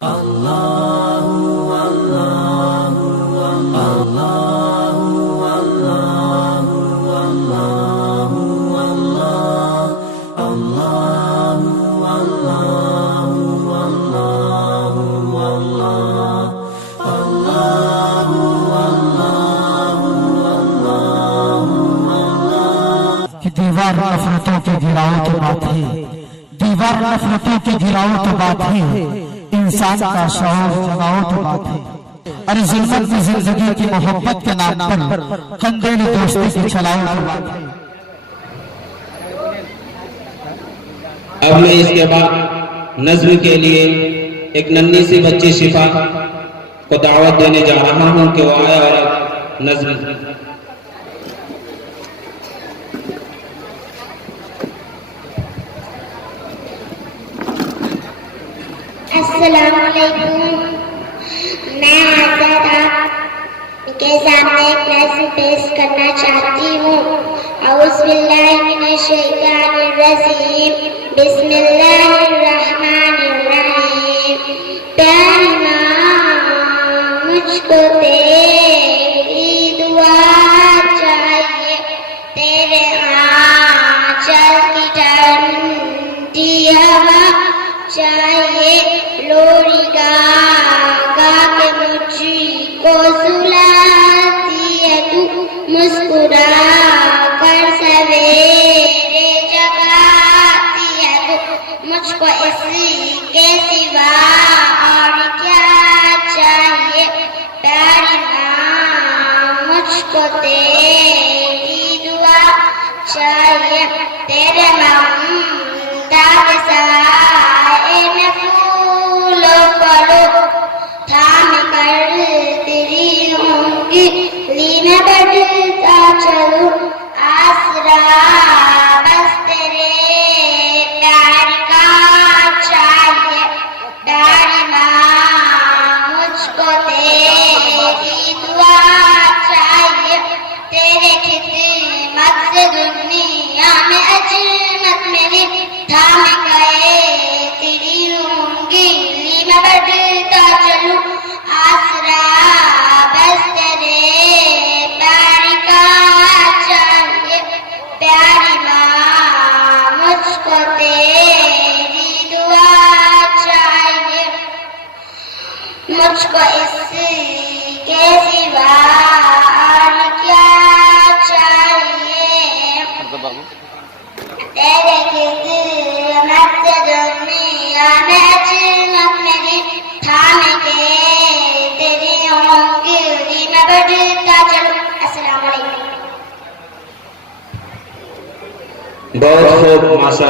दीवार नफरतों के गिराओ तो बात है, दीवार नफरतों के गिराओ तो बात है, इंसान का शौर जगाओ तो बात है। अरे जुल्मत की जिंदगी की मोहब्बत के नाम पर कंदेली दोस्ती की चलाओ तो बात है। अब मैं इसके बाद नज्म के लिए एक नन्ही सी बच्ची शिफा को दावत देने जा रहा हूं कि वो आए और नज्म अस्सलाम वालेकुम। मैं आजाद आपके सामने एक नज़्म पेश करना चाहती हूँ। औज़ु बिल्लाहि मिनश शैतानिर रजीम, बिस्मिल्लाहिर रहमानिर रहीम। प्यारी माँ, मुझको तेरी दुआ चाहिए, तेरे आंचल की ठंडी हवा चाहिए, लोरी गा गा के मुझको सुलाती है तू, मुस्कुरा कर सवेरे जगाती है तू। मुझको इसके सिवा और क्या चाहिए, प्यारी माँ, मुझको तेरी दुआ चाहिए, तेरे ममता के साए में फूलों फलों थाम कर तेरी होंगी लीना बढ़ता चलूं, आसरा बस तेरे प्यार का चाहिए, प्यारी माँ, मुझको तेरी दुआ चाहिए, तेरे खिदमत से दुनिया में अजमत मेरी थाम गए तेरी उंगली में बढ़ता चलूं, आसरा बस तेरे प्यार का चाहिए, प्यारी माँ, मुझको तेरी दुआ चाहिए, मुझको इसके सिवा और क्या चाहिए, तेरे खिदमत से दुनिया में अजमत मेरी थाम के तेरी उंगली में बढ़ता चलूं। अस्सलाम वालेकुम। बहुत खूब, माशा